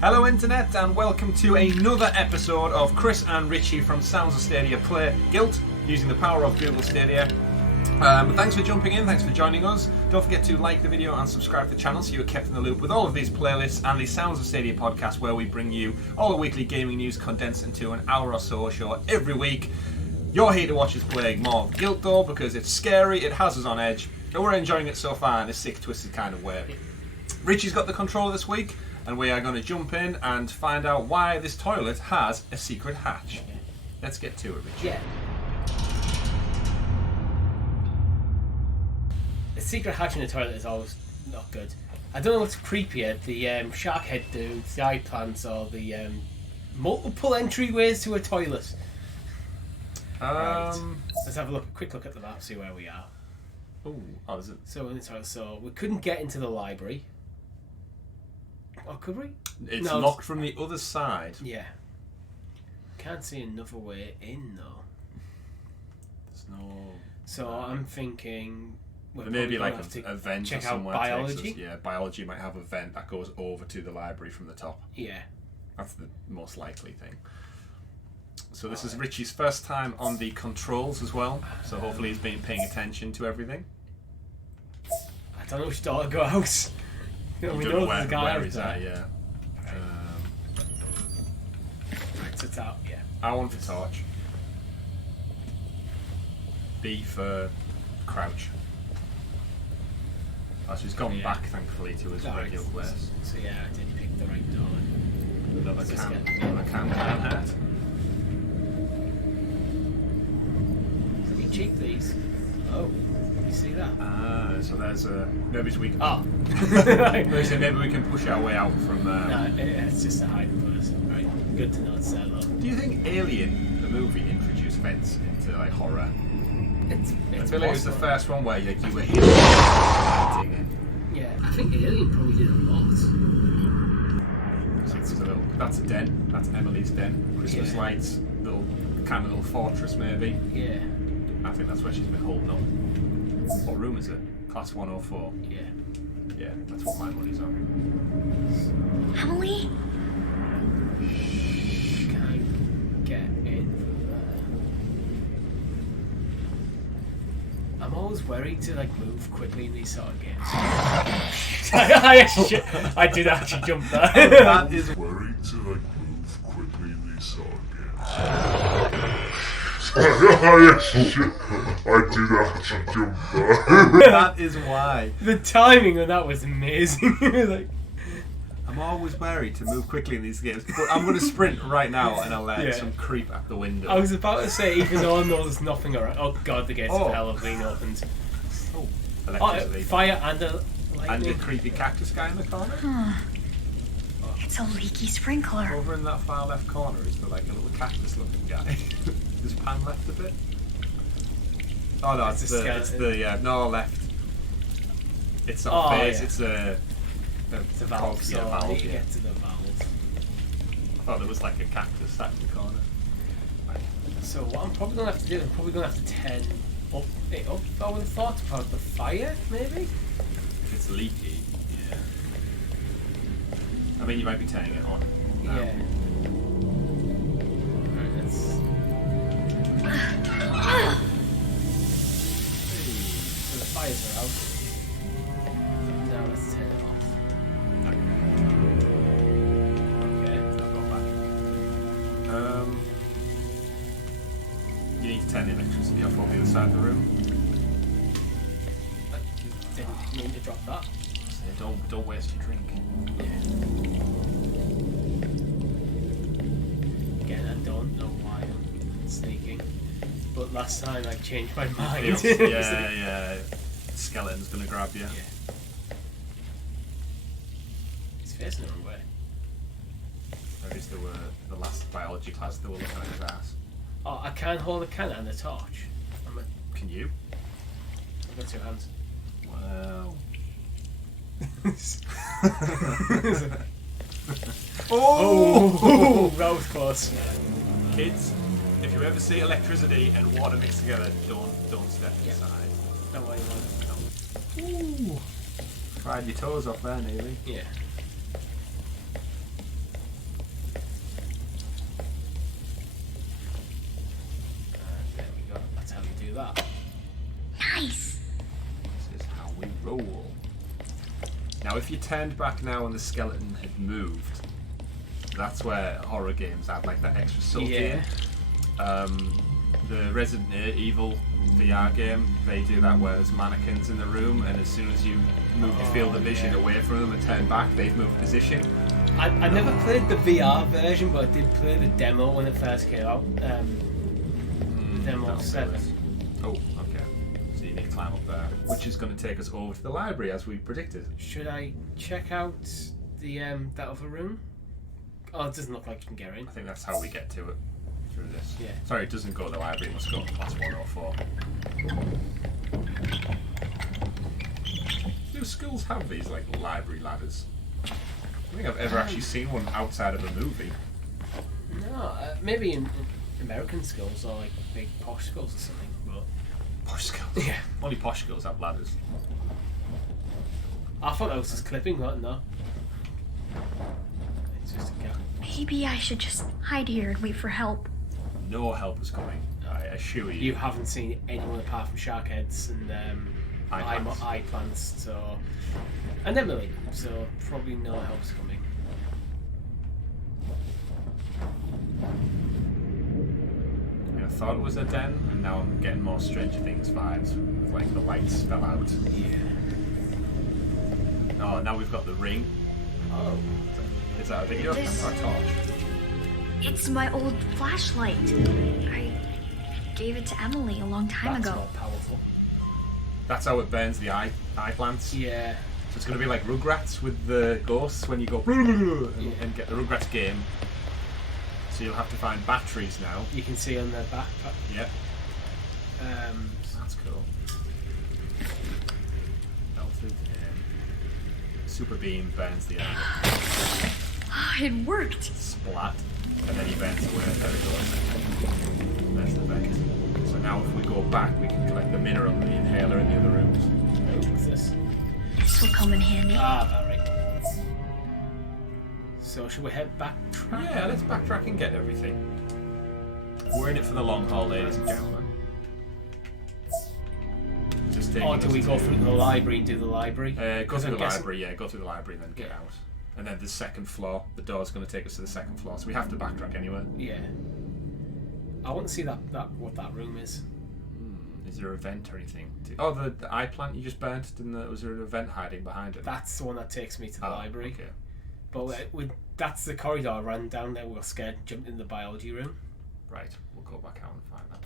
Hello Internet and welcome to another episode of Chris and Richie from Sounds of Stadia play GYLT using the power of Google Stadia. Thanks for jumping in, thanks for joining us. Don't forget to like the video and subscribe to the channel so you're kept in the loop with all of these playlists and the Sounds of Stadia podcast where we bring you all the weekly gaming news condensed into an hour or so show every week. You're here to watch us playing more of GYLT though because it's scary, it has us on edge, and we're enjoying it so far in a sick, twisted kind of way. Richie's got the controller this week, and we are going to jump in and find out why this toilet has a secret hatch. Let's get to it, Richie. Yeah. The secret hatch in the toilet is always not good. I don't know what's creepier, the shark head dudes, the eye plants, or the multiple entryways to a toilet. Right. Let's have a quick look at the map, see where we are. Oh, is it? So in the toilet, so we couldn't get into the library. Or could we? It's locked from the other side. Yeah. Can't see another way in though. There's no. So I'm thinking. There may be like a vent check or somewhere. out biology. Yeah, biology might have a vent that goes over to the library from the top. Yeah. That's the most likely thing. So this is Richie's first time on the controls as well. So hopefully he's been paying attention to everything. I don't know which door to go out. You we don't know know there's a guy where he's out at, there. yeah. Right, so it's out, yeah. R1 for torch. B for crouch. Oh, so he's gone back, thankfully, to his regular place. So yeah, I did pick the right door. Another can hat. Pretty cheap, these. Oh, you see that? So there's maybe we can. Oh. Maybe we can push our way out from. No, it's just a hiding place. Right, good to know it's there though. Do you think Alien, the movie, introduced vents into like horror? It's I feel like it was the first one where you were hitting it. Yeah, I think Alien probably did a lot. So that's a den. That's Emily's den. Christmas lights, little fortress maybe. Yeah. I think that's where she's been holding up. What room is it? Class 104. Yeah. Yeah, that's what my money's on. Emily? Can't get in from there. I'm always worried to move quickly in these sort of games. I did actually jump there. That is worried to move quickly in these sort of games. I did actually jump there. that is why. The timing on that was amazing. I'm always wary to move quickly in these games, but I'm going to sprint right now and I'll let some creep at the window. I was about to say, even though I know there's nothing around. Oh god, the gates of hell have been opened. Oh, electricity. Fire and a lightning. And a creepy cactus guy in the corner. It's a leaky sprinkler. Over in that far left corner is a little cactus looking guy. His pan left a bit. Oh no, it's the no left. It's not face. Yeah. It's a valve. So valve. I need to get to the valve. I thought there was like a cactus sat in the corner. Right. So what I'm probably gonna have to do, I'm probably gonna have to turn it up. I would have thought about the fire, maybe. If it's leaky, yeah. I mean, you might be turning it on. Yeah. Right, let's. So the fires are out. Now let's turn it off. Okay. I've got back. You need to turn the electricity off on the other side of the room. I didn't mean to drop that. So don't waste your drink. Again, I don't know why I'm sneaking, but last time I changed my mind. Yeah. Skeleton's gonna grab you. Yeah. He's facing the wrong way. Maybe it's the last biology class that were looking at his ass. Oh, I can hold a can and a torch. Can you? I've got 2 hands. Wow. Oh, that was close. Kids, if you ever see electricity and water mixed together, don't step inside. No way, Ooh. Fried your toes off there, nearly. Yeah. that. Nice. This is how we roll. Now, if you turned back now and the skeleton had moved, that's where horror games add like that extra subtlety in. The Resident Evil VR game, they do that where there's mannequins in the room, and as soon as you move your field of vision away from them and turn back, they've moved position. I never played the VR version, but I did play the demo when it first came out. The demo 7. Oh, okay. So you need to climb up there, which is going to take us over to the library as we predicted. Should I check out the that other room? Oh, it doesn't look like you can get in. I think that's how we get to it. Through this. Yeah. Sorry, it doesn't go to the library, it must go to class 104. Do schools have these like library ladders? I don't think I've ever actually seen one outside of a movie. No, maybe in American schools or like big posh schools or something. But Posh schools? yeah, Only posh schools have ladders. I thought that was just clipping, but no. It's just a gap. Maybe I should just hide here and wait for help. No help is coming, I assure you. You haven't seen anyone apart from shark heads and eye plants, so and Emily, so probably no help's coming. I thought it was a den, and now I'm getting more Stranger Things vibes with like the lights fell out. Yeah. Oh, now we've got the ring. Oh. Is that a video camera or a torch? It's my old flashlight. I gave it to Emily a long time That's ago. more powerful. That's how it burns the eye plants. Yeah. So it's going to be like Rugrats with the ghosts when you go and get the Rugrats game. So you'll have to find batteries now. You can see on the back. Yeah. That's cool. Melted. Super beam burns the eye. It worked. Splat. And then he bends away. There it goes. There's the vent. So now if we go back, we can collect the mineral and the inhaler in the other rooms. What's this? This will come in handy. Ah, very. So should we head back? Yeah, let's backtrack and get everything. We're in it for the long haul, ladies and gentlemen. Just Or do we go through the library and do the library? Go through the library, yeah. Go through the library and then get out. And then the second floor, the door's going to take us to the second floor, so we have to backtrack anyway. Yeah. I want to see that what that room is. Is there a vent or anything? Oh, the eye plant you just burnt, was there an vent hiding behind it? That's the one that takes me to the library. Okay. But that's the corridor I ran down there. We were scared, jumped in the biology room. Right, we'll go back out and find that.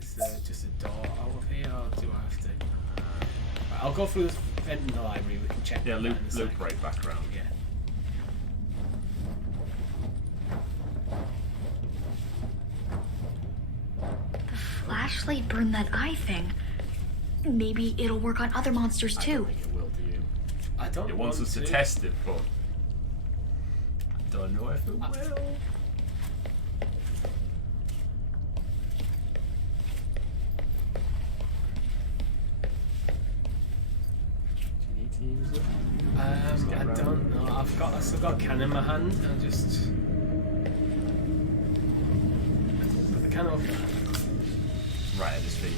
Is there just a door out of here, or do I have to? Right, I'll go through this vent in the library. We can check. Yeah, that loop in a sec. right back around. Yeah. The flashlight burned that eye thing. Maybe it'll work on other monsters I too. don't think it will do you. I don't. It wants want us to test it, but I don't know if it will. Do you need to use it? I don't know. I've still got a can in my hand. I'll just put the can over there. Right at his feet.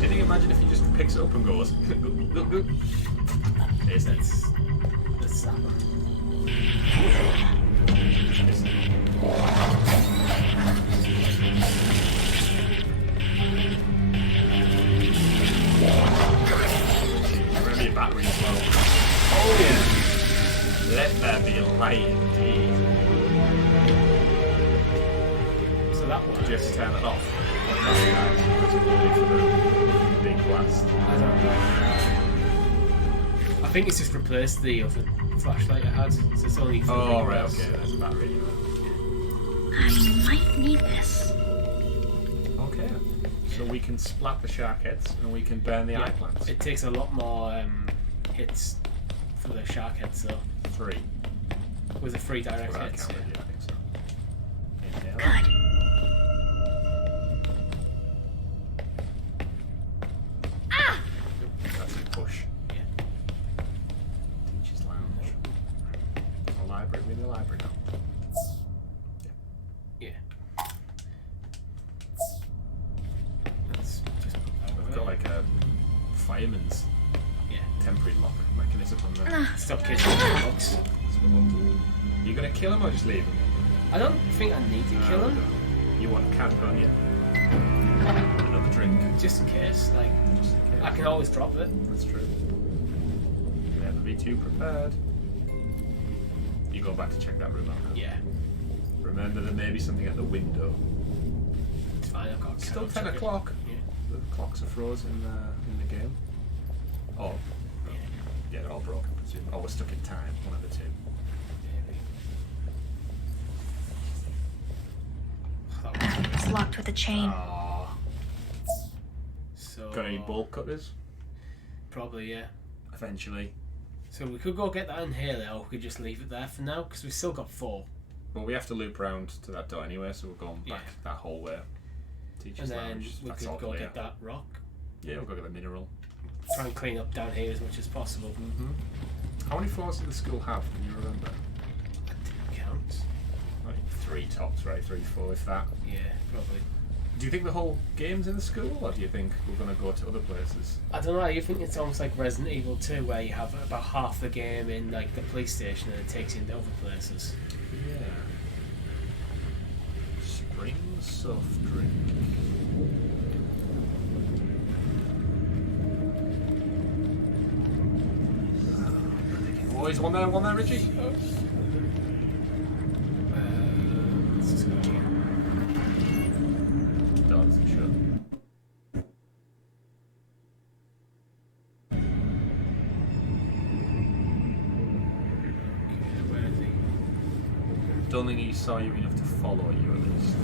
Can you imagine if he just picks it up and goes, good. Taste it. Let's zap him. Remember your battery as well. Oh yeah. Let there be light indeed. So that one. Do you have to turn it off? Big blast. I don't know. I think it's just replaced the other flashlight I had. So it's only for Oh right, windows. okay, there's a battery. I might need this. Okay. So we can splat the shark heads and we can burn the eye plants. It takes a lot more hits for the shark heads though. 3. With the 3 direct Well, I hits. counted, yeah, I think so. Inhale. Good. Ah! That's a push. Yeah. Teacher's lounge. The library. We're in the library now. Yeah. fireman's Yeah. temporary lock mechanism on there. Stop kissing the books. Are you going to kill him or just leave him? I don't think I need to kill him. You want a can, don't you? Another drink. Just in case. Like, Just in case. I can always drop it. That's true. Never be too prepared. You go back to check that room out. Yeah. Remember, there may be something at the window. It's fine, I've got It's still cards. 10 o'clock. Yeah. The clocks are frozen in the game. Oh, yeah, they're all broken, I presume. Oh, we're stuck in time. One of the two. It's locked with a chain. Oh. So Got any bolt cutters? probably, yeah. Eventually. So we could go get that inhaler, or we could just leave it there for now, because we've still got 4. Well, we have to loop around to that door anyway, so we're going back Yeah. that whole way. And Teacher's then lounge. we That's could all go clear. get that rock. Yeah, we'll go get the mineral. Try and clean up down here as much as possible. How many floors did the school have? Can you remember? I didn't count. Like 3 tops, right? 3, 4, if that. Yeah, probably. Do you think the whole game's in the school, or do you think we're going to go to other places? I don't know, you think it's almost like Resident Evil 2, where you have about half the game in like the police station and it takes you into other places. Yeah. Spring soft drink. Oh, is one there, Richie? Let's just go here. Dogs and shut. Okay, where is he? Don't think he saw you enough to follow you, at least.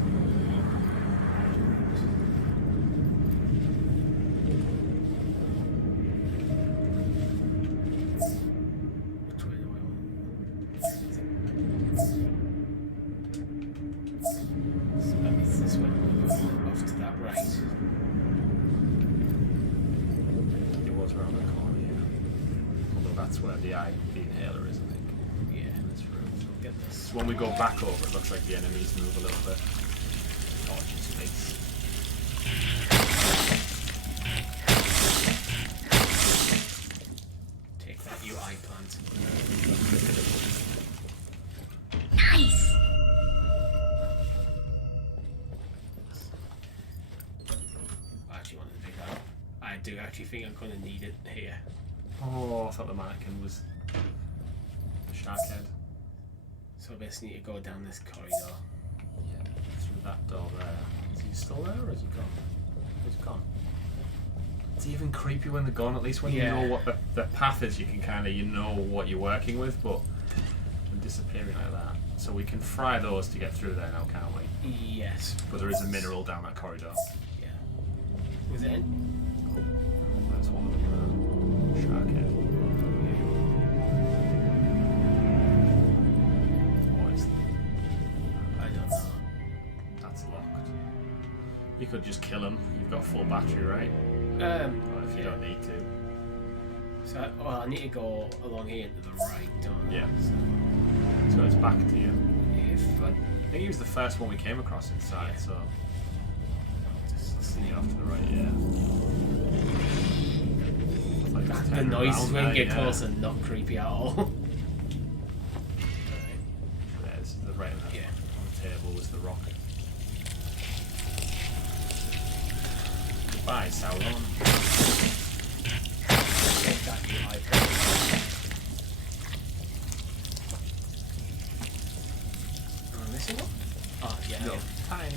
Which way do I want? So that means this way. Off to that right. It was around the corner, yeah. Although that's where the inhaler is, I think. Yeah. That's right. So get this. So when we go back over, it looks like the enemies move a little bit. Torches, face. Take that, you eye plant. Nice. I actually wanted to pick that up. I do actually think I'm going to need it here. Oh, I thought the mannequin was the shark head. So I basically need to go down this corridor. Yeah, through that door there. Is he still there, or is he gone? He's gone. It's even creepy when they're gone. At least when Yeah. you know what the path is, you can kind of know what you're working with. But they're disappearing like that, so we can fry those to get through there now, can't we? Yes. But there is a mineral down that corridor. Yeah. Was it in? That's one of them. Shark head. What is that? I don't know. That's locked. You could just kill him. You've got a full battery, right? Or if you don't need to. So, well, I need to go along here to the right, don't I? Yeah. So it's back to you. If I I think he was the first one we came across inside, Yeah. so just see off to the right, yeah. It's like just the turning noises around when there, you get yeah. close are not creepy at all. Yeah, this is the right on the table was the rock. Goodbye, Sauron. Take that, you eye plant. Am I missing one? Oh, yeah. No, tiny.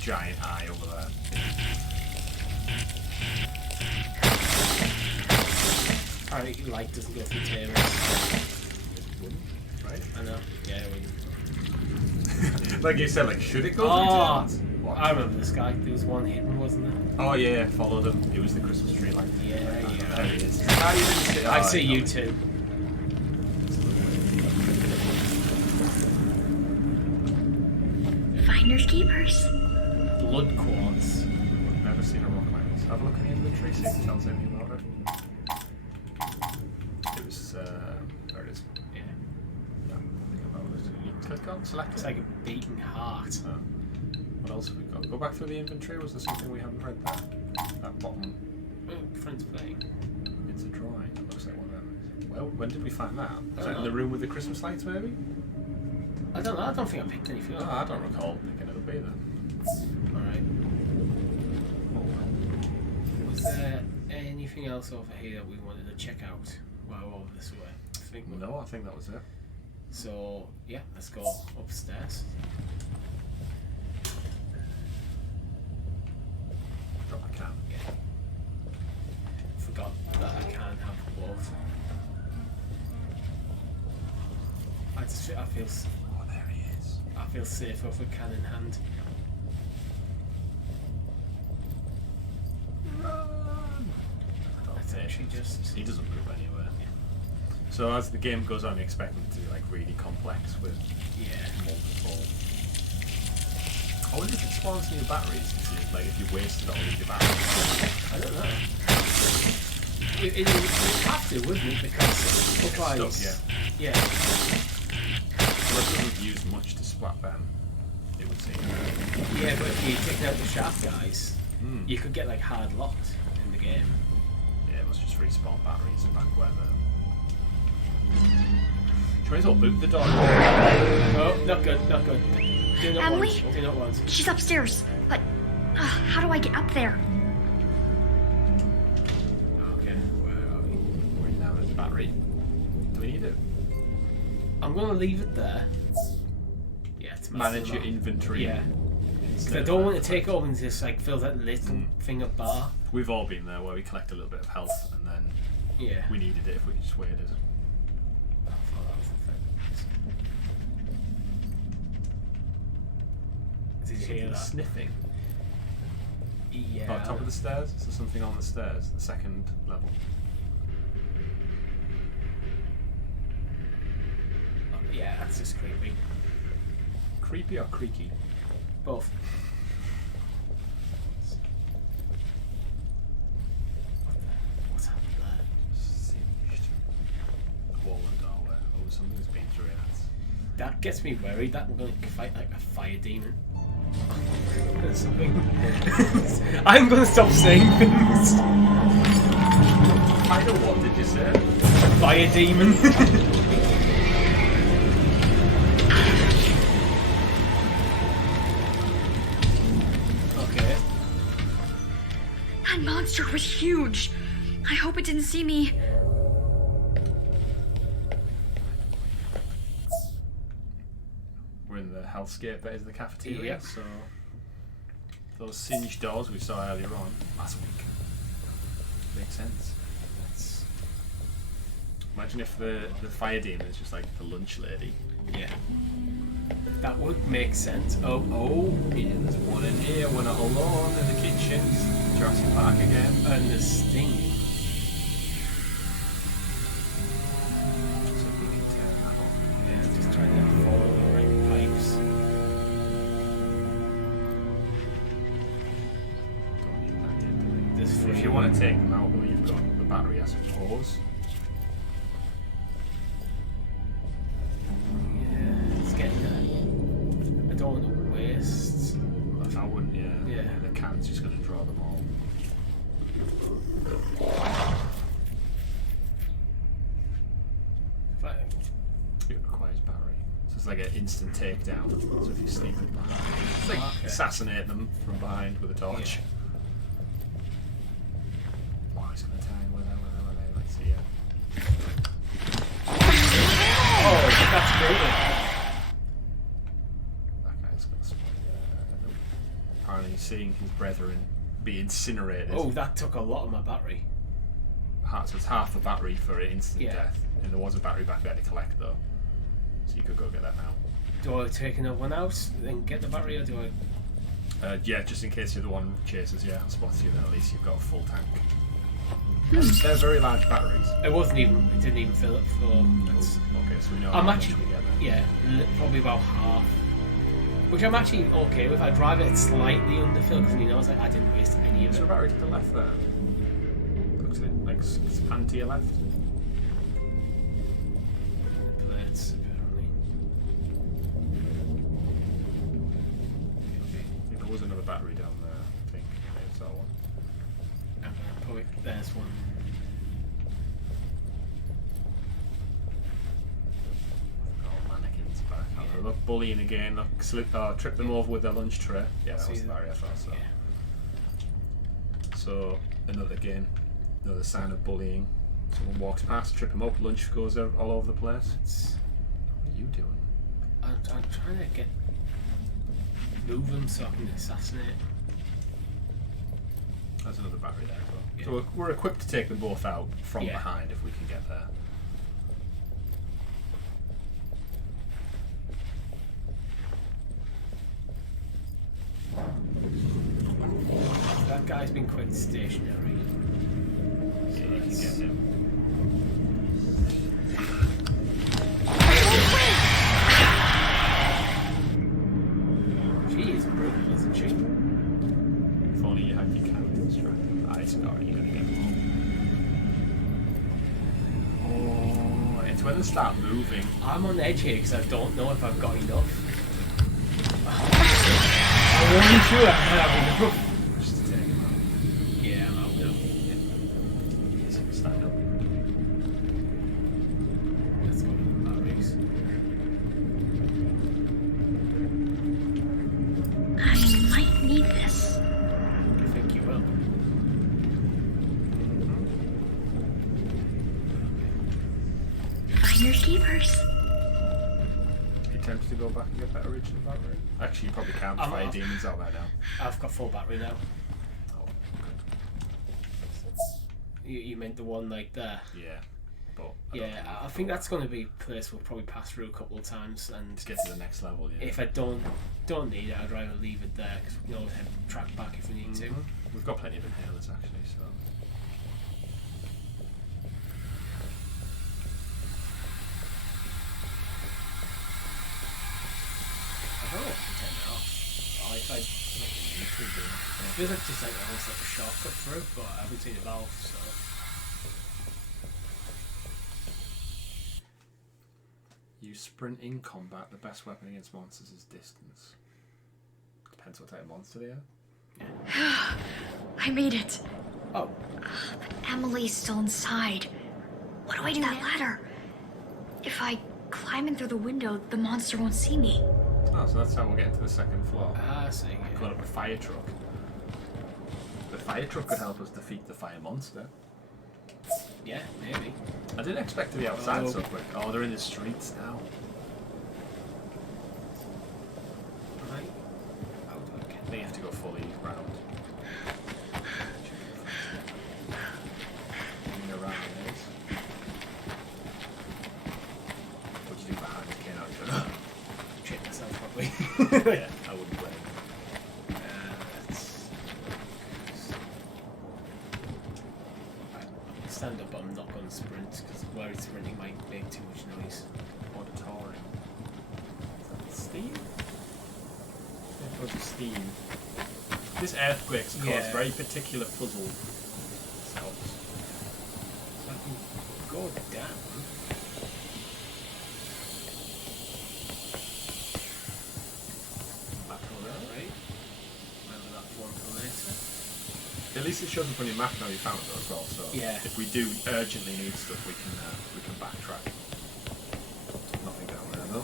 Giant eye over there. Apparently light doesn't go through tears. It wouldn't, right? I know. Yeah, it wouldn't. Like you said, like should it go Oh, through to what? I remember this guy. There was one hidden, wasn't there? Oh yeah, followed him. It was the Christmas tree light. Yeah, There he is. Ah, you didn't see- I oh, see you no. too. Finders keepers. Blood quartz. Never seen a rock like this. Have a look in the inventory, see if it tells anything about it. It was, there it is. Yeah. Nothing about it. You click on, select It's it. like a beating heart. What else have we got? Go back through the inventory. Was there something we haven't read there? That bottom Friends playing. It's a drawing. It looks like one of them. Well, when did we find that? Was that in the room with the Christmas lights, maybe? I don't know. I don't think I picked anything No, up. I don't recall picking it up either. Alright. Oh well. Was there anything else over here that we wanted to check out while we're over this way? I think No, I think that was it. So, yeah, let's go upstairs. Drop a can. Yeah. Forgot that I can't have both. I feel Oh, there he is. I feel safer with a can in hand. Run! That's actually just He doesn't move anywhere. So as the game goes on, you expect them to be like really complex with multiple. I wonder if it spawns new batteries. Like if you wasted all of your batteries. I don't know. It would have to, wouldn't it? Because otherwise, Stuff, yeah. Well, it doesn't use much to splat them, it would seem. Yeah, but if you take out the shaft guys, you could get like hard locked in the game. Yeah, it must just respawn batteries back where you may as well boot the door. Oh, not good, not good. Do not Emily? once. Do not once. She's upstairs, but how do I get up there? Okay, where are we? We're now at the battery. Do we need it? I'm gonna leave it there. Yeah, to Manage your inventory. Yeah. Because I don't want to take over and just like fill that little thing of bar. We've all been there where we collect a little bit of health and then Yeah. we needed it if we just waited. I thought that was the thing. Did you hear that? Sniffing. Yeah. Oh, top of the stairs? Is there something on the stairs? The second level. Yeah, that's just creepy. Creepy or creaky? Both. What's happened there? Singed. Wall and doorway. Oh, something's been through it. That gets me worried that we're going to fight like a fire demon. Something. I'm going to stop saying things. I know, what did you say? Fire demon. Okay. That monster was huge. I hope it didn't see me. We're in the hellscape bit of the cafeteria, Yeah. so those singed doors we saw earlier on last week. Makes sense. That's... Imagine if the fire demon is just like the lunch lady. Yeah. That would make sense. Oh, Yeah, there's one in here, we're not alone in the kitchen. Jurassic Park again. and the stinging. So we can turn that on. Yeah, just trying to follow the right pipes. Don't need that yet, do we? This If you want to take them out, though, you've got the battery, I suppose. Yeah, it's getting there. I don't want to waste. I wouldn't, yeah. Yeah. The can's just going to draw them all. But It requires battery. So it's like an instant takedown. So if you sneak them behind, it's like Okay. assassinate them from behind with a torch. Yeah. Oh, it's going to tie in. Where they? Let's see it. Oh, that's brutal. That guy's got some. Apparently, he's seeing his brethren be incinerated. Oh, that took a lot of my battery. So it's half a battery for instant Yeah. death. And there was a battery back there to collect, though. So you could go get that now. Do I take another one out and get the battery, or do I? Yeah, just in case the other one chases you and spots you, then at least you've got a full tank. They're very large batteries. It didn't even fill it for. That's, Okay, so we know I'm how actually, much we get then. yeah, probably about half. Which I'm actually okay with. I drive it slightly underfilled because he knows I didn't waste any of Is there a it. battery to the left there? Looks like it's pan to your left. Plates, apparently. I think there was another battery down there, I think. Maybe it's that one. I'm gonna put there's one. Oh, mannequins back. Oh, look, bullying again. Look, trip them over with their lunch tray. Yeah, that was Larry, I thought so. Yeah. So, another sign of bullying. Someone walks past, trip him up, lunch goes all over the place. What are you doing? I'm trying to move him so I can assassinate. There's another battery there as well. Yeah. So we're equipped to take them both out from behind if we can get there. That guy's been quite stationary. So you can get him. She is brutal, isn't she? If only you had your camera distracted. Ice guard, you're gonna get them all. Oh, it's when they start moving. I'm on edge here because I don't know if I've got enough. I wasn't sure I have enough. Just to take him out. Yeah, I'm out now. Yes, stand up. Let's go with the batteries. I might need this. I think you will. Finders keepers. You tempted to go back and get that original battery? Actually, you probably can't fire demons out there now. I've got full battery now. Oh, good. You meant the one like there? Yeah. But I think that's going to be a place we'll probably pass through a couple of times, and to get to the next level, yeah. if I don't need it, I'd rather leave it there because we can always head track back if we need to. We've got plenty of inhalers actually, so. I don't know if I can turn it off. If I it feels like just like almost like a shortcut through, but I haven't seen a valve, so. Use sprint in combat. The best weapon against monsters is distance. Depends what type of monster they are. I made it. Oh. But Emily's still inside. What do I do with that ladder? If I climb in through the window, the monster won't see me. Oh, so that's how we'll get to the second floor. I see. Call up a fire truck. The fire truck could help us defeat the fire monster. Yeah, maybe. I didn't expect to be outside so quick. Oh, they're in the streets now. Right. How do I get They have to go fully round. Around this. What do you do behind the cane? shit myself probably? Yeah, I wouldn't blame you. Stand up, I'm not going to sprint because where it's sprinting might make too much noise. Auditorium. Is that steam? Yeah, it goes steam. This earthquake's caused very particular puzzle stops. So I can go down. Back over there. Right. Remember that one for later. At least it shows up on your map now you found it as well, so if we do urgently need stuff we can backtrack. Nothing down there though.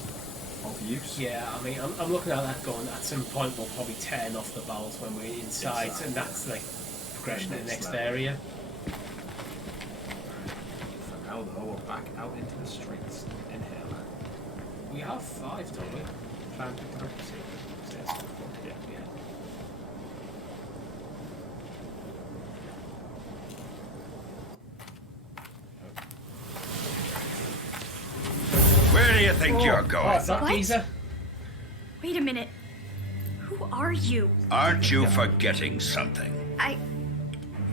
Of use. Yeah, I mean, I'm looking at that going, at some point we'll probably turn off the valves when we're inside, and that's like progression to the next area. For now though, we're back out into the streets. Inhale. We have 5, don't we? Try and pick it up and see if it says. Yeah. Where do you think you're going? What's that, What? geezer? Wait a minute. Who are you? Aren't you forgetting something?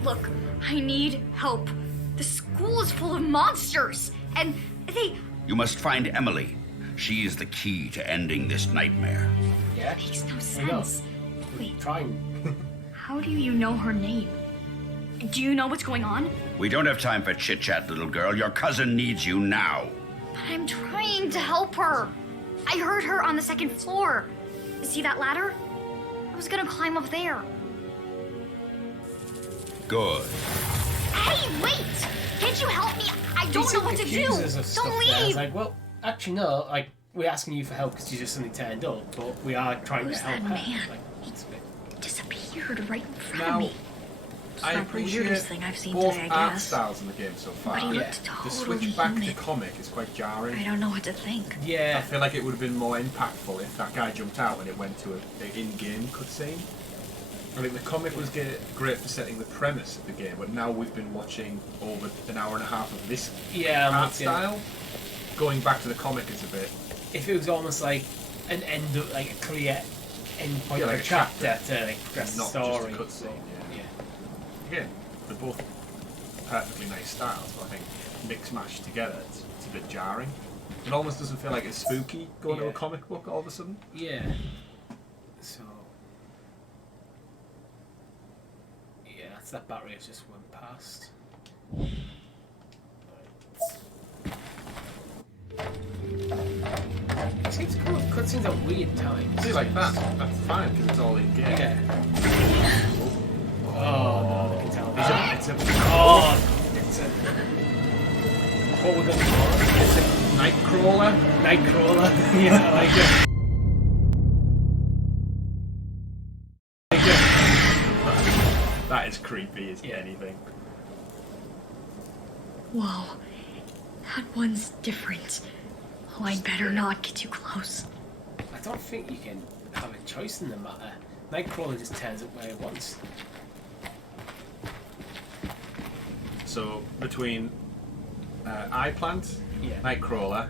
Look, I need help. The school is full of monsters, and they... You must find Emily. She is the key to ending this nightmare. Yeah? Makes no I know. sense. Wait, Trying. how do you know her name? Do you know what's going on? We don't have time for chit-chat, little girl. Your cousin needs you now. But I'm trying to help her. I heard her on the 2nd floor. See that ladder? I was gonna climb up there. Good. Hey, wait! Can't you help me? I don't know what to do. Accuse us of stuff Don't there. It's leave. like, well, actually no. Like, we're asking you for help because you just suddenly turned up, but we are trying Who's to help that her. man? Like, it's a bit... Disappeared right in front Now, of me. I not the appreciate weirdest thing I've seen both today, I art guess. styles in the game so far. But he Yeah. looked The totally switch back to human. comic is quite jarring. I don't know what to think. I Yeah. feel like it would have been more impactful if that guy jumped out and it went to an in-game cutscene. I think the comic was great for setting the premise of the game, but now we've been watching over an hour and a half of this Yeah, I'm art with you. style. Going back to the comic is a bit... If it was almost like an end of, like a clear end point Yeah, of like a a chapter chapter, to like progress the not story. just a cutscene, Yeah. Again, they're both perfectly nice styles, but I think mix-mashed together, it's a bit jarring. It almost doesn't feel like it's spooky going to Yeah. a comic book all of a sudden. Yeah. So. Yeah, that's that battery I've just went past. It seems to come with cutscenes at weird times. See, like that, that's fine because it's all in game. Yeah. Oh no, they can tell. It's a It's a. What we're gonna call it? It's a Nightcrawler. Nightcrawler. Yeah, I like it. That is creepy as Yeah. anything. Whoa. That one's different. Oh, I'd better not get too close. I don't think you can have a choice in the matter. Nightcrawler just turns up where he wants. So between Eyeplant, Yeah. Nightcrawler,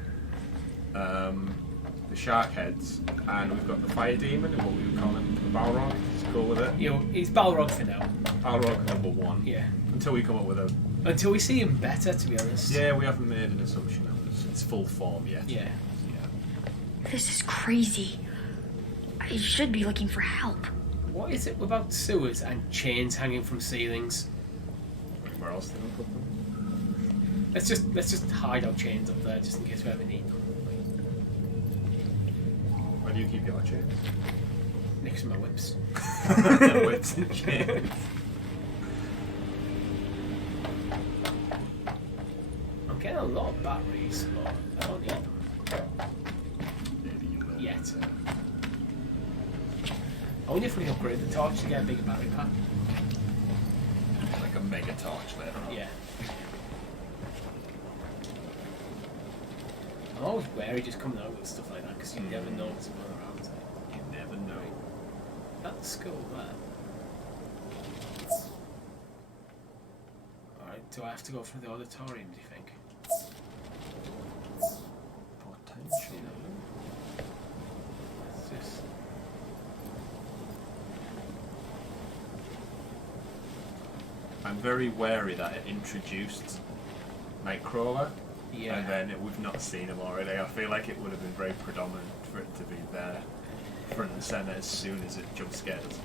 the shark heads, and we've got the fire demon, what we would call him, the Balrog. Let's go with it. You know, he's Balrog for now. Balrog number one. Yeah. Until we come up with a... Until we see him better, to be honest. Yeah, we haven't made an assumption of its full form yet. Yeah. This is crazy. I should be looking for help. What is it about sewers and chains hanging from ceilings? Where else did we put them? Let's just hide our chains up there just in case we ever need them. Where do you keep your chains? Next to my whips. Whips and chains. I'm getting a lot of batteries, but I don't need them Maybe you will. yet. I wonder if we can upgrade the torch to get a bigger battery pack. Like a mega torch later on. Yeah. I'm always wary just coming out with stuff like that because you never know what's going around. You never know. That's school there. Alright, do I have to go through the auditorium, do you think? Potentially. Let's just... I'm very wary that it introduced Nightcrawler, Yeah. and then we've not seen him already. I feel like it would have been very predominant for it to be there, front and centre, as soon as it jump scared us.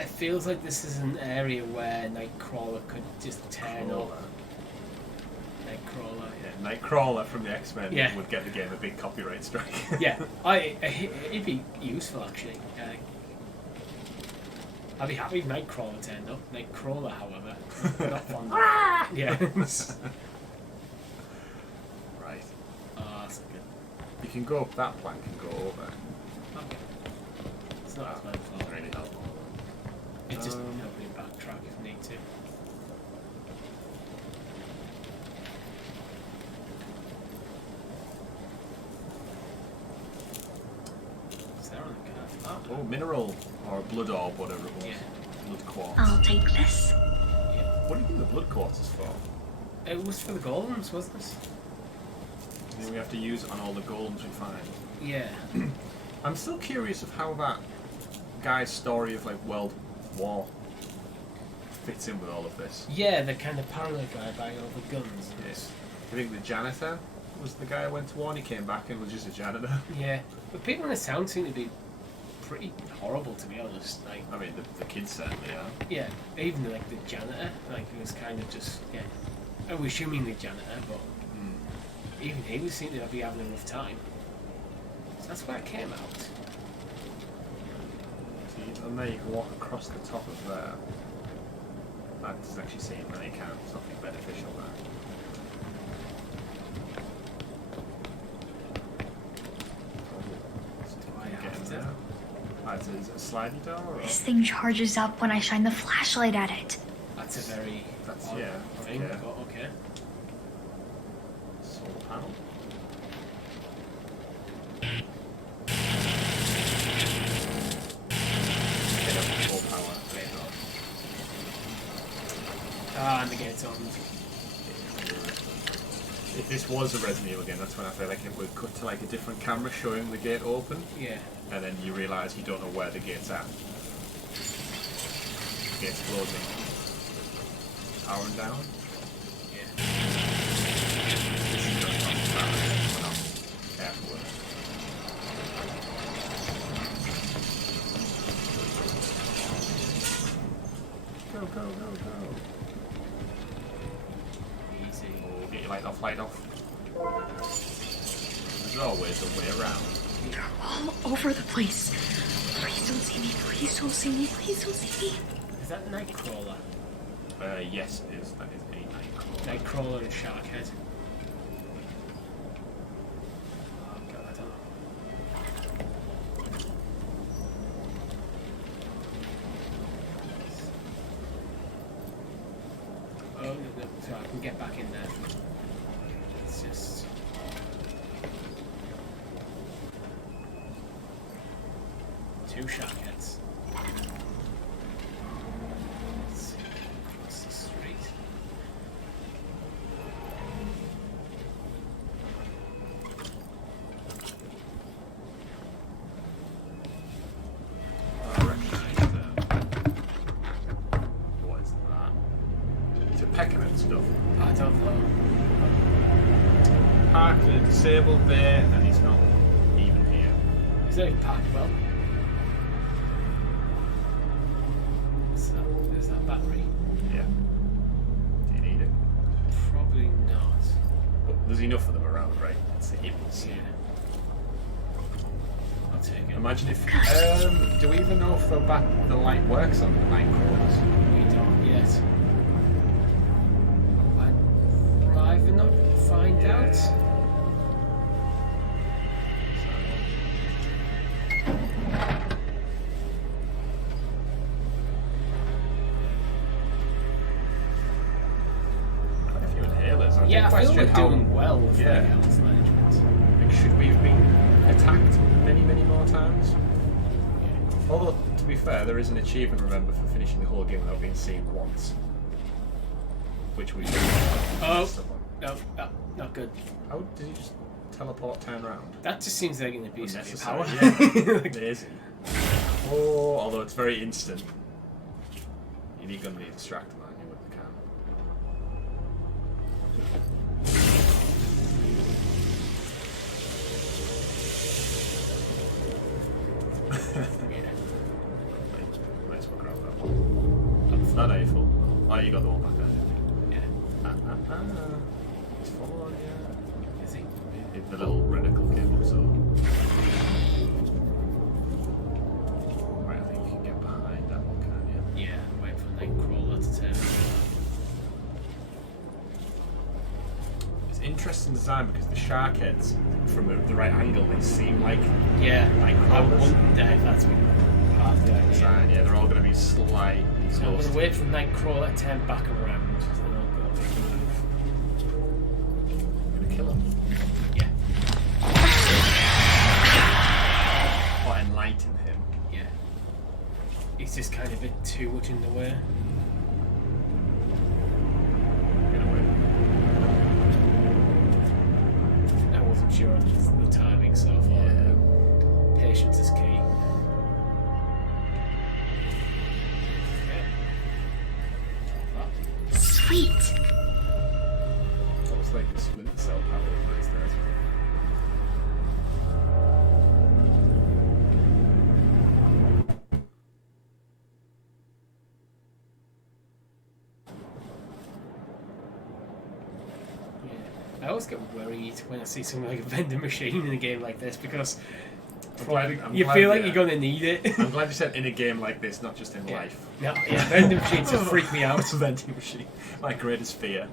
It feels like this is an area where Nightcrawler could just turn up. Nightcrawler, Yeah, Nightcrawler from the X-Men Yeah. would get the game a big copyright strike. yeah. It'd be useful actually. I'd be happy if Nightcrawler turned up. Nightcrawler, however, not fond of. Yeah. Right. Oh, that's good. You can go up that plank and go over. Okay. It's not as bad as That's really helpful. It's just help me backtrack if need to. Is there on the curve? Oh, mineral or blood orb, whatever it was. Yeah. Blood quartz. I'll take this. Yeah. What do you think the blood quartz is for? It was for the golems, wasn't it? I mean, we have to use it on all the golems we find. Yeah. I'm still curious of how that guy's story of like World War fits in with all of this. Yeah, the kind of parallel guy buying all the guns. Yes. I think the janitor was the guy I went to war and he came back and was just a janitor. Yeah. But people in the town seem to be pretty horrible, to be honest. Like, I mean, the kids certainly are. yeah, even like the janitor, like he was kind of just, yeah. I'm assuming the janitor, but even he was seemed to be having a rough time. So that's where it came out. See, and there you can walk across the top of there. That doesn't actually seem like it's nothing beneficial there. Is it a slidey door? Or? This thing charges up when I shine the flashlight at it. That's a very odd yeah, thing. okay. But okay. Solar panel. Get up to full power. There you go. Ah, and the gate's open. If this was a Resident Evil game, that's when I feel like it would cut to like a different camera showing the gate open. Yeah. And then you realise you don't know where the gate's at. The gate's closing. Powering down. Yeah. This is going on we're not careful with it. Go, go, go, go. Easy. Oh, get your light off. There's always a way around. They're all over the place. Please don't see me. Please don't see me. Please don't see me. Is that Nightcrawler? Yes, it is. That is a Nightcrawler. Nightcrawler and Sharkhead. Oh god, I don't know. Oh, no, so I can get back in there. It's just... two Sharkheads. Let's see. Across the street. I recognise them. What is that? Is it pecking and stuff? I don't know. Parked in a disabled bay and he's not even here. Is that parked well? Is that battery? Yeah. Do you need it? Probably not. But there's enough of them around, right? It's the evils. Yeah. I'll take it. Imagine if. Do we even know if the light works on the Nightcrawlers? We don't yet. I'd rather not find out. Quite a few inhalers. Yeah, I feel we're doing well with Yeah. health management. Like, should we have been attacked many, many more times? Although, to be fair, there is an achievement, remember, for finishing the whole game without being seen once. Which we should Oh. No, not good. How did he just teleport 10 round? That just seems like an abuse of your Unnecessary, power. yeah. Lazy. Oh, although it's very instant. You're going to need a distract man, you with the Yeah. Might as well grab that one. That's not A-full. Oh, you got the one back there, didn't you? Yeah. He's following you. Is he? The little reticle came up, so. Right, I think you can get behind that one, can't you? Yeah, wait for Nightcrawler to turn. It's interesting design because the shark heads, from the right angle, they seem like Yeah, I Nightcrawlers. wonder if that's part of the idea. Design, yeah, they're all going to be slightly So I'm close. going to wait for Nightcrawler to turn back around. Then I'll go move. I'm going to kill him. Yeah, Or enlighten him. yeah. He's just kind of a bit too much in the way. In a way. I wasn't sure on the timing so far. Yeah. Patience is key. Sweet. That was like a splinter cell power place there. I always get worried when I see something like a vending machine in a game like this because You feel like you're gonna need it. I'm glad you said in a game like this, not just in life. Yeah, vending machines have freaked me out. Vending machine. My greatest fear.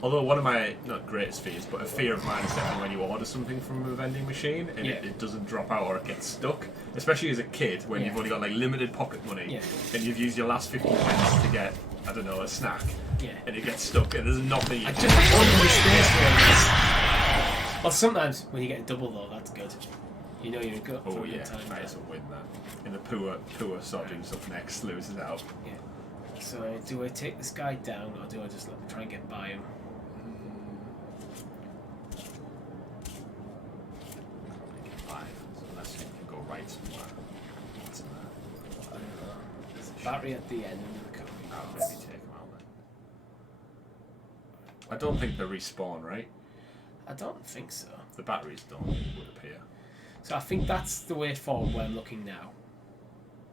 Although one of my, not greatest fears, but a fear of mine is that when you order something from a vending machine and it doesn't drop out or it gets stuck, especially as a kid when you've only got like limited pocket money and you've used your last 50 pence to get, I don't know, a snack, and it gets stuck and there's nothing. I just wonder the space where it is. Well, sometimes when you get a double though, that's good. You know you're good for a good time. That is a win, that. And the poor sod who's up next loses out. Yeah. So do I take this guy down or do I just try and get by him? Unless you can go right somewhere. What's in there? I don't know. There's a battery at the end of the code. I'll maybe take them out then. I don't think they respawn, right? I don't think so. The batteries don't, would appear. So I think that's the way forward where I'm looking now.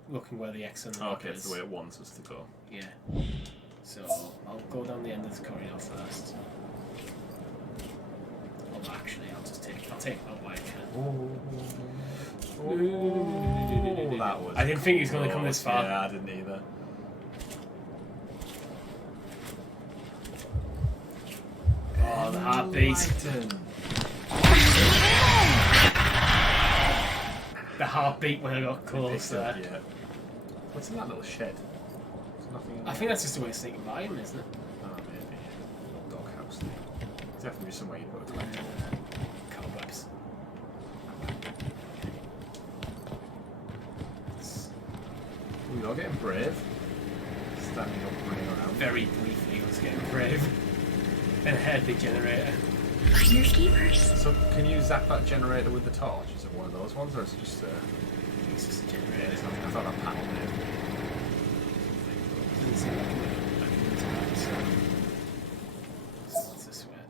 Looking where the X and the okay, it's the way it wants us to go. Yeah. So I'll go down the end of the corridor first. Oh, actually, I'll take out what I can. Ooh, that was. I didn't think he was going to come this far. Yeah, I didn't either. Oh, the heartbeat. The heartbeat when I got close there. Yeah. What's in that little shed? There's nothing in I think that's just a way of sneaking by him, isn't it? Oh, maybe. Doghouse thing. There's definitely somewhere you put a collector. Cobwebs. Ooh, you're getting brave. Standing up, running around. Very briefly, I was getting brave. Then head the generator. Finders keepers. So, can you zap that generator with the torch? Is it one of those ones, or is it just a... It's just a generator. I thought that panel did. Doesn't seem like I can use that, so... What's this way?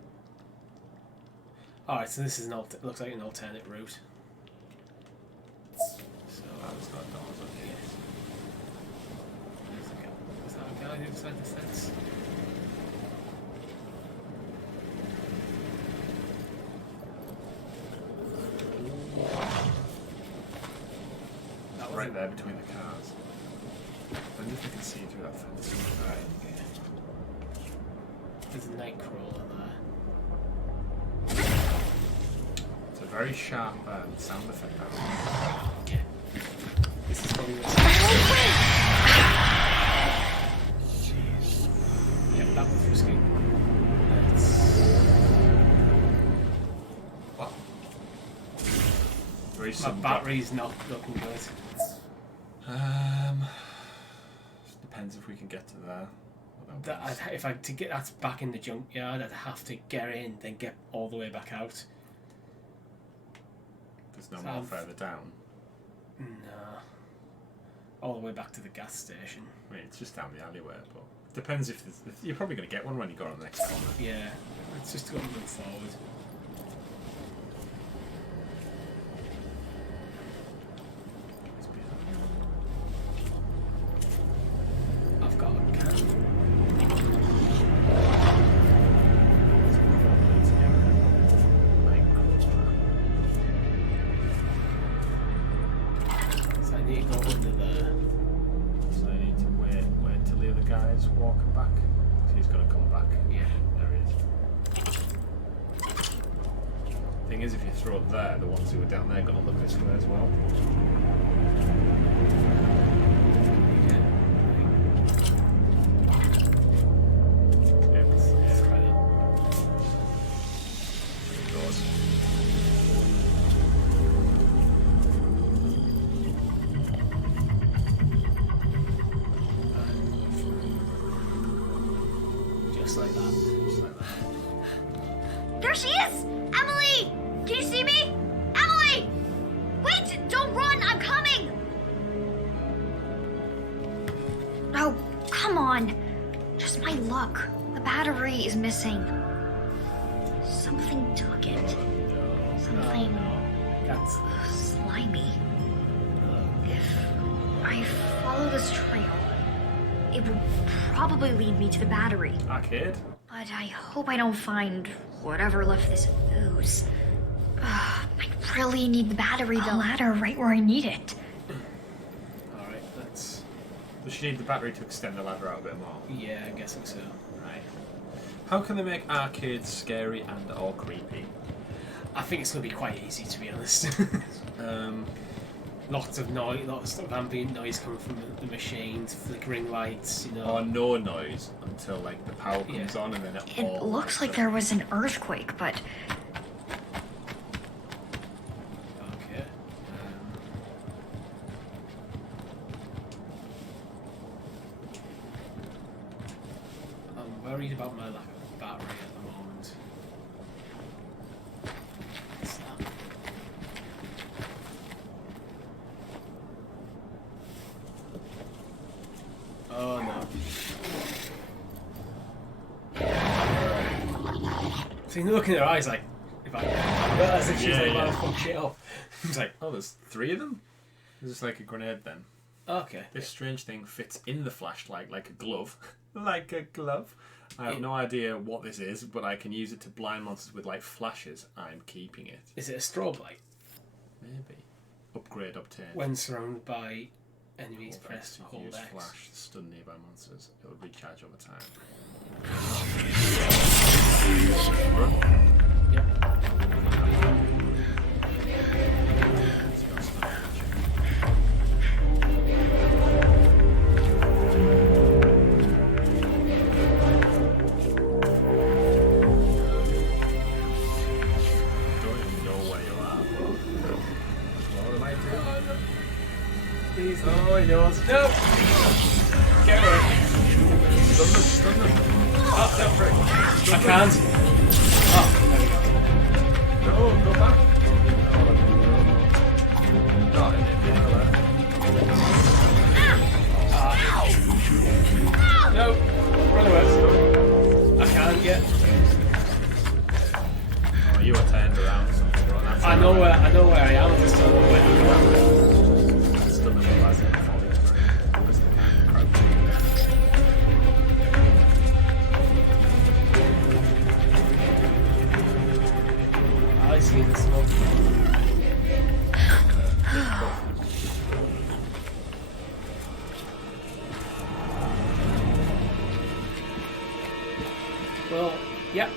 Alright, so this is looks like an alternate route. So... That's not doors, okay. Is that a guy on the other side of the fence? Right there between the cars. I wonder if you can see through that fence. Right. There's a night crawler there. It's a very sharp sound effect. Okay. This is probably what's... Jeez. Yep, that was risky. What? Very My sudden battery's not looking good. Depends if we can get to there. If I to get that back in the junkyard, I'd have to get in, then get all the way back out. There's no more further down. No. All the way back to the gas station. I mean, it's just down the alleyway, but depends if you're probably going to get one when you go on the next corner. Yeah, it's just got to move forward. I've got a can. So I need to go under there. So I need to wait till the other guy's walking back. So he's going to come back. Yeah. There he is. Thing is, if you throw it there, the ones who are down there are going to look this way as well. Just like that. Just like that. There she is! Emily! Can you see me? Emily! Wait! Don't run! I'm coming! Oh, come on. Just my luck. The battery is missing. Something took it. Something That's slimy. If I follow this trail, it will probably lead me to the battery. Arcade? But I hope I don't find whatever left this ooze. My really need the battery, the ladder right where I need it. Alright, let's... Does she need the battery to extend the ladder out a bit more? Yeah, I'm guessing so. Right. How can they make arcades scary and or creepy? I think it's going to be quite easy, to be honest. Lots of noise, lots of ambient noise coming from the machines, flickering lights, you know. Or no noise until like the power comes on and then it It all looks like there was an earthquake, but Okay. I'm worried about my lack of battery at the moment. What's that? Oh no. So you look in her eyes like, if I, as if she's Yeah, like, yeah. "Well, fuck shit up." He's like, Oh, there's 3 of them? Is this like a grenade then? okay. This strange thing fits in the flashlight like a glove. Like a glove. I have no idea what this is, but I can use it to blind monsters with like flashes. I'm keeping it. Is it a strobe light? Maybe. Upgrade obtained. When surrounded by enemies, Hold press X to hold use X. flash to stun nearby monsters. It will recharge over time. Yep. Don't even know where you are. What am I doing? Please. Oh, he knows. No! Get away. Stun them, stun them. Oh, no, frick. I can't. Oh, there we go. No, go back. Not in there. No! Run away. I can't yet. Oh, you were turned around or something. Right? That's I know where I am, I just don't know where to go. Stun them with laser before they turn. Because they can't crouch. I see the smoke. Well, yep,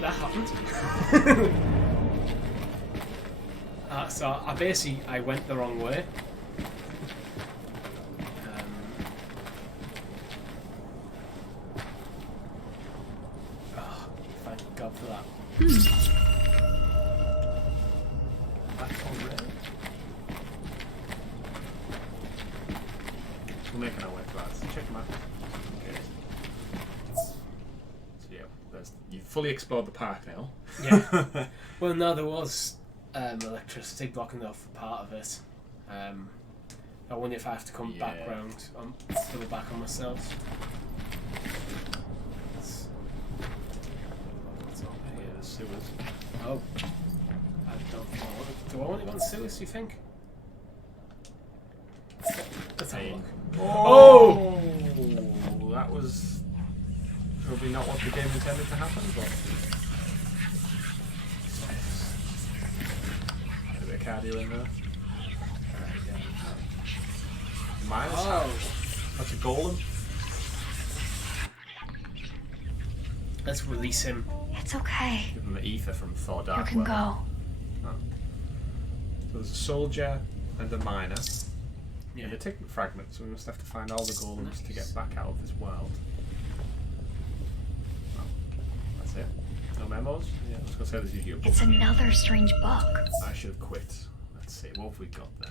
that happened. So I went the wrong way. Thank God for that. That's all red. We're making our way to that. So check them out. Okay. So yeah, you've fully explored the park now. Yeah. Well, no, there was electricity blocking off part of it. I wonder if I have to come back Yeah. round. I'm still back on myself. What's over Yeah, here? the sewers. Oh, I don't know. Do I want to go on sewers? Do you think? Let's have a look. Oh! That was probably not what the game intended to happen, but a bit of cardio in there. Minus Oh, that's a golem. let's release him. it's okay. Give him the ether from Thor You Dark can World. go. Oh. So there's a soldier and a miner. Yeah. And a ticket fragment, so we must have to find all the golems to get back out of this world. Oh, that's it. No memos? Yeah, I was going to say there's usually a book. It's another strange book. I should have quit. Let's see, what have we got then?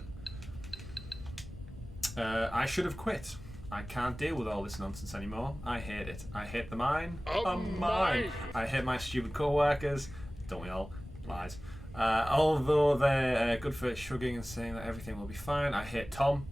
I should have quit. I can't deal with all this nonsense anymore. I hate it. I hate the mine. A mine. I hate my stupid co-workers. Don't we all? Lies. Although they're good for shrugging and saying that everything will be fine. I hate Tom.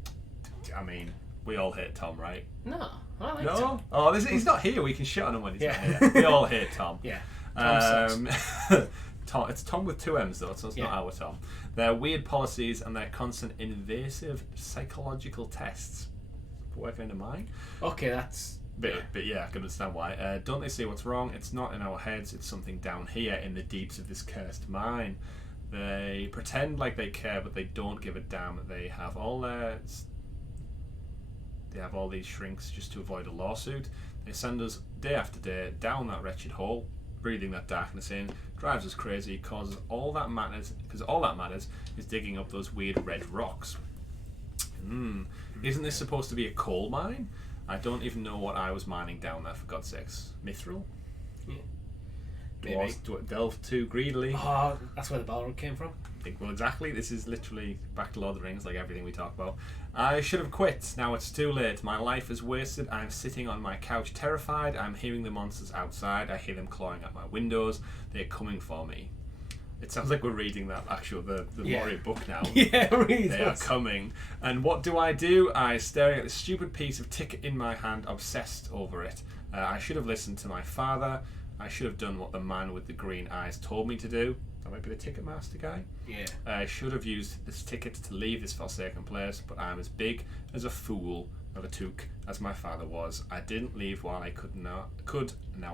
I mean, we all hate Tom, right? No, I like No? Tom. Oh, he's not here. We can shit on him when he's Yeah. not here. We all hate Tom. Yeah. Tom sucks. Tom, it's Tom with 2 M's though, so it's not Yeah. our Tom. Their weird policies and their constant invasive psychological tests. Working in a mine? Okay, that's... But yeah, I can understand why. Don't they see what's wrong? It's not in our heads, it's something down here in the deeps of this cursed mine. They pretend like they care, but they don't give a damn. They have all these shrinks just to avoid a lawsuit. They send us day after day down that wretched hole, breathing that darkness in, drives us crazy, causes all that matters, because all that matters is digging up those weird red rocks. Isn't this supposed to be a coal mine? I don't even know what I was mining down there, for God's sakes. Mithril? Yeah. Dwarves delve too greedily. Oh, that's where the Balrog came from. Well, exactly. This is literally back to Lord of the Rings, like everything we talk about. I should have quit. Now it's too late. My life is wasted. I'm sitting on my couch terrified. I'm hearing the monsters outside. I hear them clawing at my windows. They're coming for me. It sounds like we're reading that the Moria book now. Yeah, really. They are coming. And what do? I staring at this stupid piece of ticket in my hand, obsessed over it. I should have listened to my father. I should have done what the man with the green eyes told me to do. That might be the Ticketmaster guy. Yeah. I should have used this ticket to leave this forsaken place, but I'm as big as a fool of a took as my father was. I didn't leave while I could, now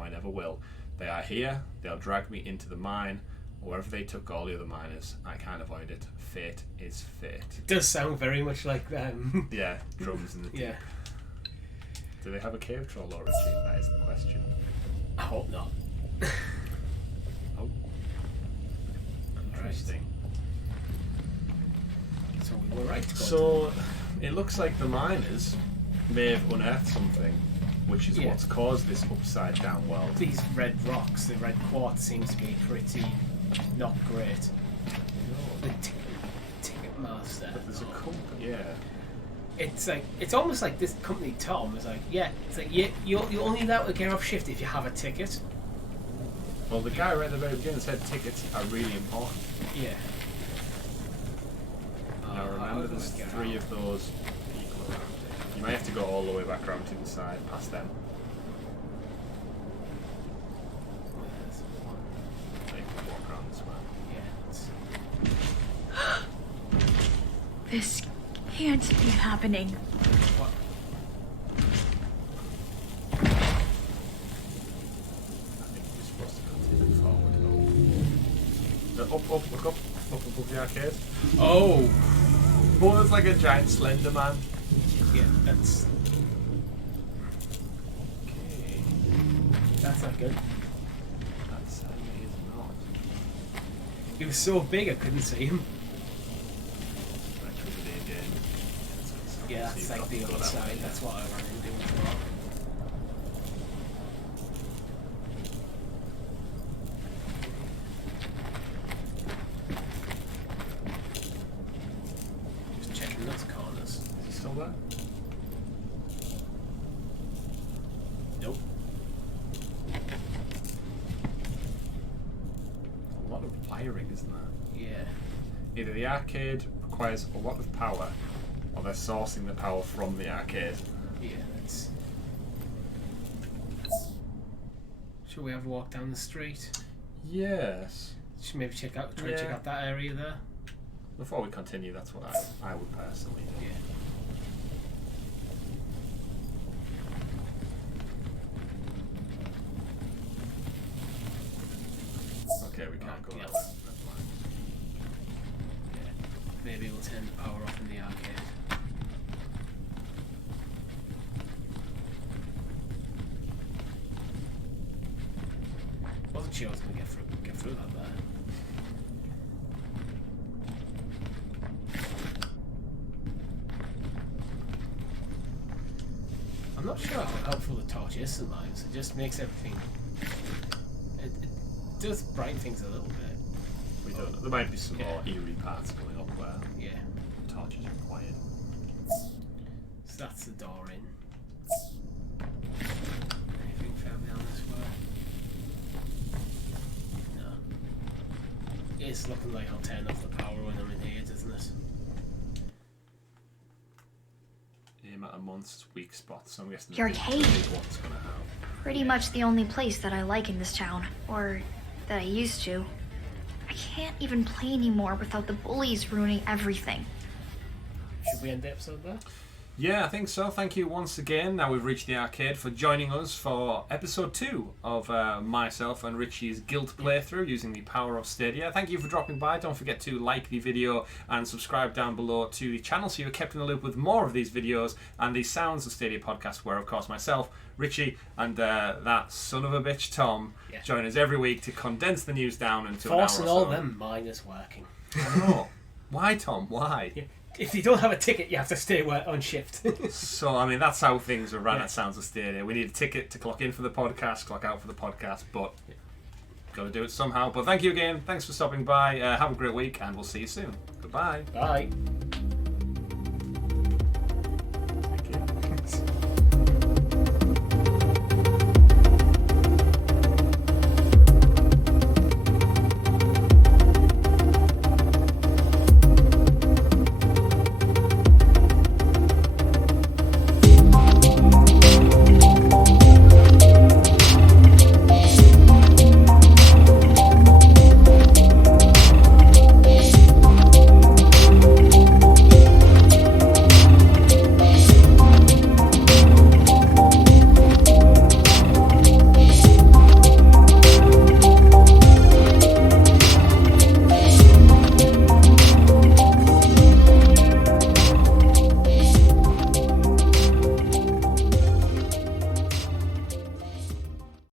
I never will. They are here. They'll drag me into the mine. Wherever they took all the other miners, I can't avoid it. Fate is fate. It does sound very much like them. Yeah, drums in the deep. Yeah. Do they have a cave troll or a street? That is the question. I hope not. Oh. Interesting. So we were right to go. So it looks like the miners may have unearthed something, which is what's caused this upside down world. These red rocks, the red quartz seems to be pretty not great. The Ticketmaster. But there's a company, yeah. It's almost like this company Tom is like, it's like you're only allowed to get off shift if you have a ticket. Well, the guy right at the very beginning said tickets are really important. Yeah. Now remember, there's 3 of those people around it. You might have to go all the way back around to the side, past them. Like, walk around this way. Yeah. This can't be happening. What? Up above the arcade. Oh! Oh, there's like a giant slender man. Yeah, that's... Okay. That's not good. That sadly is not. He was so big I couldn't see him. Yeah, that's like the other side. That's what I ran into before. Just checking those corners. Is he still there? Nope. A lot of wiring, isn't there? Yeah. Either the arcade requires a lot of power, or they're sourcing the power from the arcade. Yeah, that's... Should we have a walk down the street? Yes. Should maybe try to check out that area there? Before we continue, that's what I would personally do. Yeah. Okay, we can't go yeah. that way. Never mind. Yeah. Maybe we'll turn the power off in the arcade. Wasn't sure I was going to get through that there. I'm not sure how helpful the torch is sometimes. It just makes everything... It does brighten things a little bit. We don't know. There might be some more eerie parts going up where Yeah. torches are required. So that's the door in. Anything further down this way? No. It's looking like I'll turn off the power when I'm in here, doesn't it? Aim at a monster's weak spot, so I'm guessing Your the cave. big one's gonna have. Pretty much the only place that I like in this town. Or that I used to. I can't even play anymore without the bullies ruining everything. Should we end the episode there? Yeah, I think so. Thank you once again. Now we've reached the arcade for joining us for episode 2 of myself and Richie's GYLT playthrough using the power of Stadia. Thank you for dropping by. Don't forget to like the video and subscribe down below to the channel so you're kept in the loop with more of these videos and the Sounds of Stadia podcast, where of course myself, Richie, and that son of a bitch Tom join us every week to condense the news down into an hour or so. Forcing all them miners working. I know. Why, Tom? Why? Yeah. If you don't have a ticket, you have to stay on shift. So, I mean, that's how things are run at Sounds of Stadia. We need a ticket to clock in for the podcast, clock out for the podcast, but got to do it somehow. But thank you again. Thanks for stopping by. Have a great week, and we'll see you soon. Goodbye. Bye.